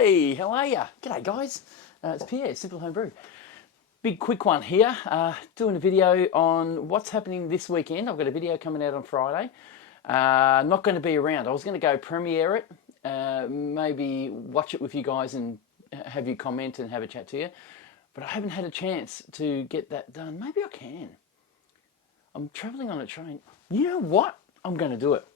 Hey, how are ya? G'day guys, it's Pierre, Simple Home Brew. Big quick one here, doing a video on what's happening this weekend. I've got a video coming out on Friday. Not going to be around. I was going to go premiere it, maybe watch it with you guys and have you comment and have a chat to you. But I haven't had a chance to get that done. Maybe I can. I'm travelling on a train. You know what? I'm going to do it.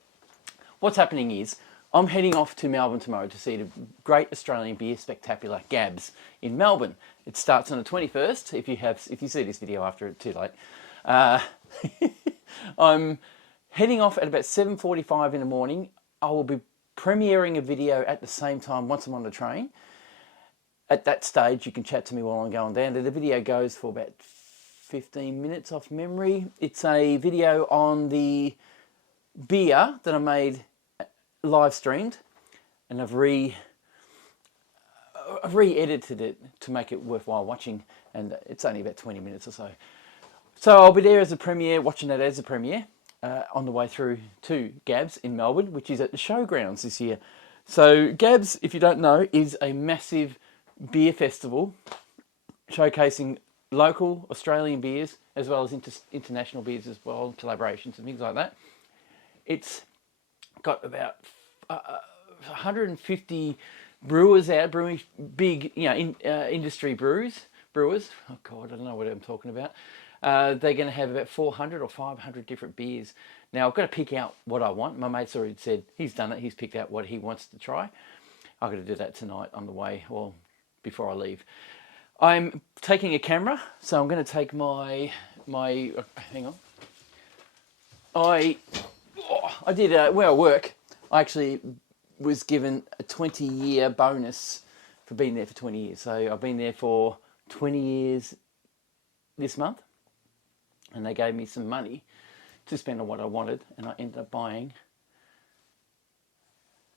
What's happening is, I'm heading off to Melbourne tomorrow to see the Great Australian Beer Spectacular, Gabs, in Melbourne. It starts on the 21st, if you see this video after it's too late. I'm heading off at about 7:45 in the morning. I will be premiering a video at the same time once I'm on the train. At that stage, you can chat to me while I'm going down. The video goes for about 15 minutes off memory. It's a video on the beer that I made live streamed, and I've re-edited it to make it worthwhile watching, and it's only about 20 minutes or so. So I'll be there as a premiere, watching that as a premiere, on the way through to Gabs in Melbourne, which is at the showgrounds this year. So Gabs, if you don't know, is a massive beer festival showcasing local Australian beers as well as international beers as well, collaborations and things like that. It's got about 150 brewers out, brewing big, industry brewers. Oh God, I don't know what I'm talking about. They're going to have about 400 or 500 different beers. Now I've got to pick out what I want. My mate's already said he's done it. He's picked out what he wants to try. I've got to do that tonight on the way, or before I leave. I'm taking a camera, so I'm going to take my hang on. I did where I work. I actually was given a 20-year bonus for being there for 20 years. So I've been there for 20 years this month, and they gave me some money to spend on what I wanted, and I ended up buying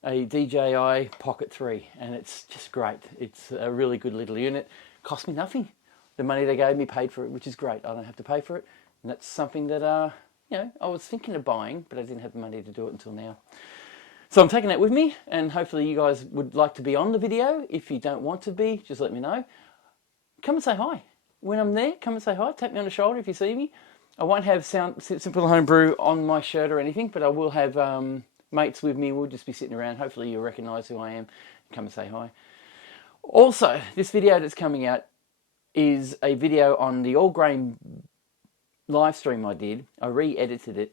a DJI Pocket 3, and it's just great. It's a really good little unit. Cost me nothing. The money they gave me paid for it, which is great. I don't have to pay for it, and that's something that I was thinking of buying, but I didn't have the money to do it until now. So I'm taking that with me, and hopefully you guys would like to be on the video. If you don't want to be, just let me know. Come and say hi. When I'm there, come and say hi. Tap me on the shoulder if you see me. I won't have Simple Home Brew on my shirt or anything, but I will have mates with me. We'll just be sitting around. Hopefully you'll recognise who I am. Come and say hi. Also, this video that's coming out is a video on the all grain live stream I did. I re-edited it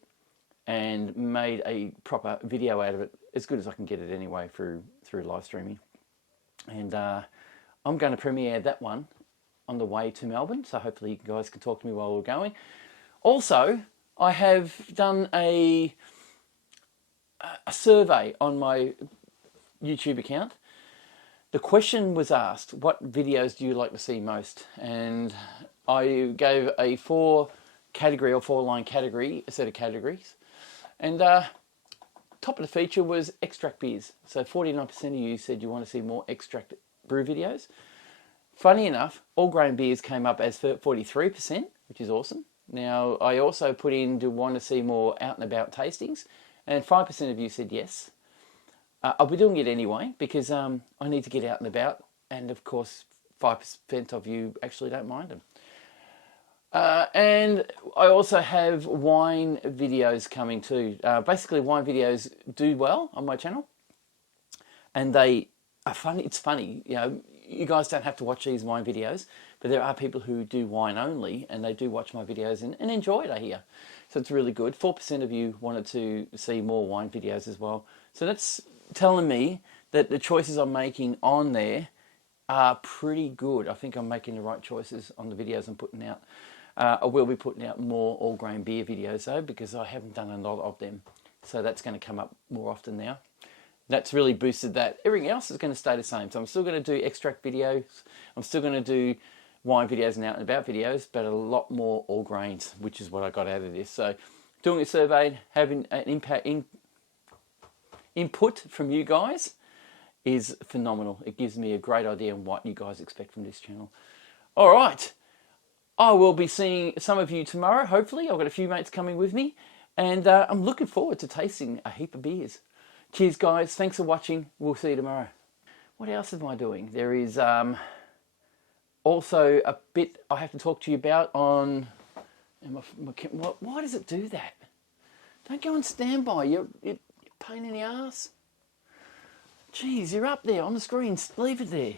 and made a proper video out of it, as good as I can get it anyway through live streaming. And I'm going to premiere that one on the way to Melbourne, so hopefully you guys can talk to me while we're going. Also, I have done a survey on my YouTube account. The question was asked, what videos do you like to see most? And I gave a four-line category, a set of categories. And top of the feature was extract beers. So 49% of you said you want to see more extract brew videos. Funny enough, all grain beers came up as 43%, which is awesome. Now, I also put in, do want to see more out and about tastings, and 5% of you said yes. I'll be doing it anyway because I need to get out and about, and of course 5% of you actually don't mind them. And I also have wine videos coming too. Basically, wine videos do well on my channel, and they are funny. It's funny, you guys don't have to watch these wine videos, but there are people who do wine only, and they do watch my videos and enjoy it, I hear. So it's really good. 4% of you wanted to see more wine videos as well. So that's telling me that the choices I'm making on there are pretty good. I think I'm making the right choices on the videos I'm putting out. I will be putting out more all grain beer videos though, because I haven't done a lot of them. So that's going to come up more often now. That's really boosted that. Everything else is going to stay the same. So I'm still going to do extract videos. I'm still going to do wine videos and out and about videos, but a lot more all grains, which is what I got out of this. So doing a survey, having an input from you guys is phenomenal. It gives me a great idea on what you guys expect from this channel. All right. I will be seeing some of you tomorrow, hopefully. I've got a few mates coming with me, and I'm looking forward to tasting a heap of beers. Cheers, guys. Thanks for watching. We'll see you tomorrow. what else am I doing? There is also a bit I have to talk to you about on... Why does it do that? Don't go on standby. You're pain in the ass. Jeez, you're up there on the screen. Leave it there.